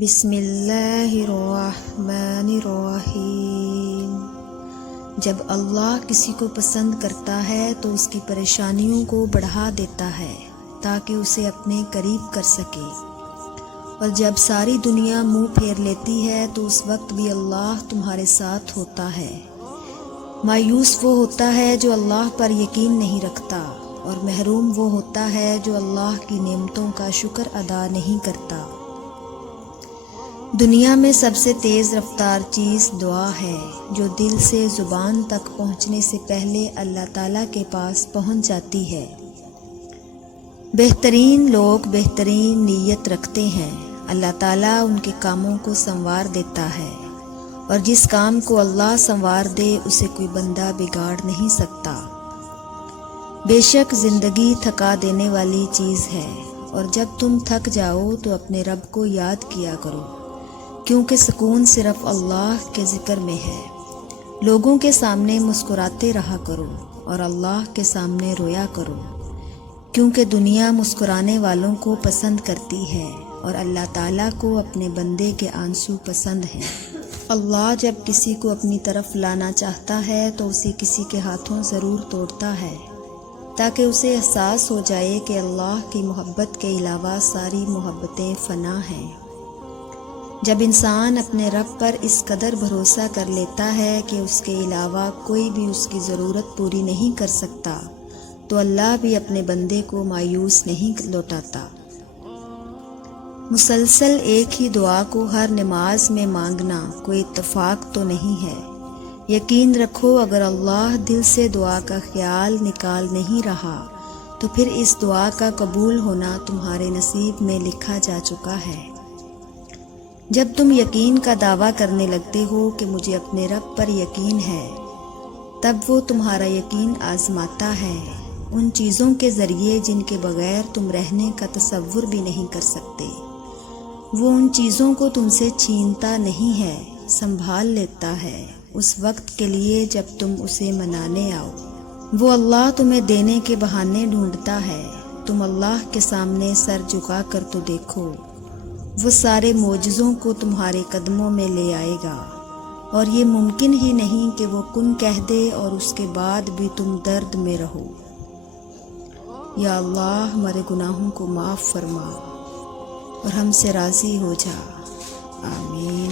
بسم اللہ الرحمن الرحیم۔ جب اللہ کسی کو پسند کرتا ہے تو اس کی پریشانیوں کو بڑھا دیتا ہے تاکہ اسے اپنے قریب کر سکے، اور جب ساری دنیا منہ پھیر لیتی ہے تو اس وقت بھی اللہ تمہارے ساتھ ہوتا ہے۔ مایوس وہ ہوتا ہے جو اللہ پر یقین نہیں رکھتا، اور محروم وہ ہوتا ہے جو اللہ کی نعمتوں کا شکر ادا نہیں کرتا۔ دنیا میں سب سے تیز رفتار چیز دعا ہے، جو دل سے زبان تک پہنچنے سے پہلے اللہ تعالیٰ کے پاس پہنچ جاتی ہے۔ بہترین لوگ بہترین نیت رکھتے ہیں، اللہ تعالیٰ ان کے کاموں کو سنوار دیتا ہے، اور جس کام کو اللہ سنوار دے اسے کوئی بندہ بگاڑ نہیں سکتا۔ بے شک زندگی تھکا دینے والی چیز ہے، اور جب تم تھک جاؤ تو اپنے رب کو یاد کیا کرو، کیونکہ سکون صرف اللہ کے ذکر میں ہے۔ لوگوں کے سامنے مسکراتے رہا کرو اور اللہ کے سامنے رویا کرو، کیونکہ دنیا مسکرانے والوں کو پسند کرتی ہے، اور اللہ تعالیٰ کو اپنے بندے کے آنسو پسند ہیں۔ اللہ جب کسی کو اپنی طرف لانا چاہتا ہے تو اسے کسی کے ہاتھوں ضرور توڑتا ہے، تاکہ اسے احساس ہو جائے کہ اللہ کی محبت کے علاوہ ساری محبتیں فنا ہیں۔ جب انسان اپنے رب پر اس قدر بھروسہ کر لیتا ہے کہ اس کے علاوہ کوئی بھی اس کی ضرورت پوری نہیں کر سکتا، تو اللہ بھی اپنے بندے کو مایوس نہیں لوٹاتا۔ مسلسل ایک ہی دعا کو ہر نماز میں مانگنا کوئی اتفاق تو نہیں ہے۔ یقین رکھو اگر اللہ دل سے دعا کا خیال نکال نہیں رہا تو پھر اس دعا کا قبول ہونا تمہارے نصیب میں لکھا جا چکا ہے۔ جب تم یقین کا دعویٰ کرنے لگتے ہو کہ مجھے اپنے رب پر یقین ہے، تب وہ تمہارا یقین آزماتا ہے ان چیزوں کے ذریعے جن کے بغیر تم رہنے کا تصور بھی نہیں کر سکتے۔ وہ ان چیزوں کو تم سے چھینتا نہیں ہے، سنبھال لیتا ہے اس وقت کے لیے جب تم اسے منانے آؤ۔ وہ اللہ تمہیں دینے کے بہانے ڈھونڈتا ہے، تم اللہ کے سامنے سر جھکا کر تو دیکھو، وہ سارے معجزوں کو تمہارے قدموں میں لے آئے گا، اور یہ ممکن ہی نہیں کہ وہ کن کہہ دے اور اس کے بعد بھی تم درد میں رہو۔ یا اللہ ہمارے گناہوں کو معاف فرما اور ہم سے راضی ہو جا، آمین۔